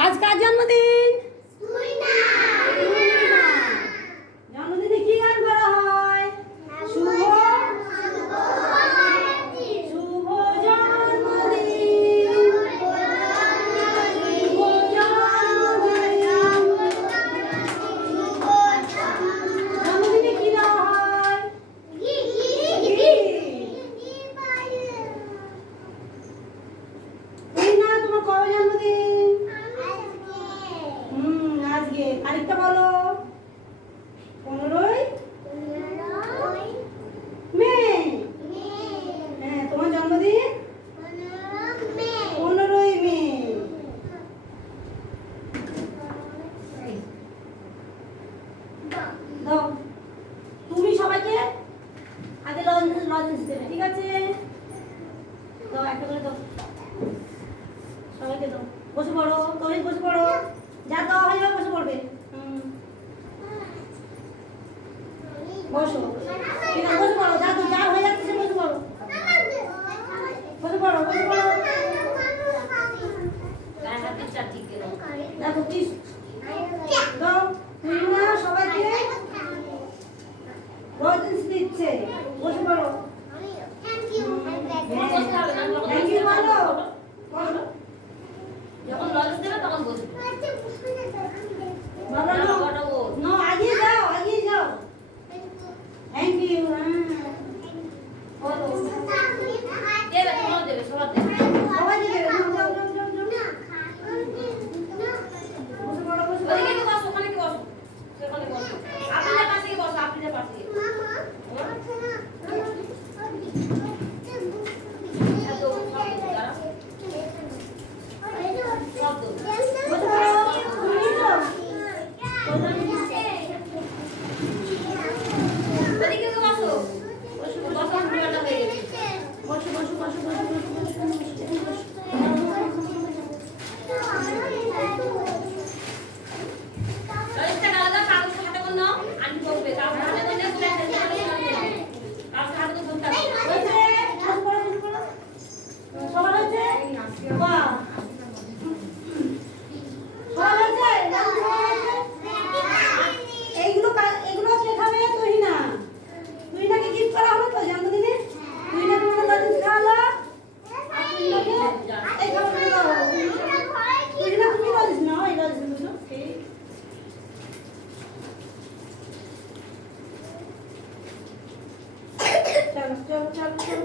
আজ কার জন্মদিন? জন্মদিনে কি গান করা হয়? শুভ তোমার কবে জন্মদিন। হুম আরেকটা বলো। পনেরোই? মে। হ্যাঁ তোমার জন্মদিন? পনেরোই মে। দাও। তুমি সবাইকে আগে লজেন্স দেবে ঠিক আছে? দাও, একটা করে দাও। সবাইকে দাও। বসে পড়ো তুমি বসে পড়ো। যা দেওয়া হয়ে যাবে বসে পড়বে। হুম বসো বসে পড়ো যা তো যা হয়ে যাচ্ছে বসে পড়ো। বসে পড়ো বসে পড়ো। দেখো কি বাবা নো নো আগে যাও আগে যাও থ্যাংক ইউ আপনাদের পাশে বসো আপনাদের পাশে মামা চল চল চল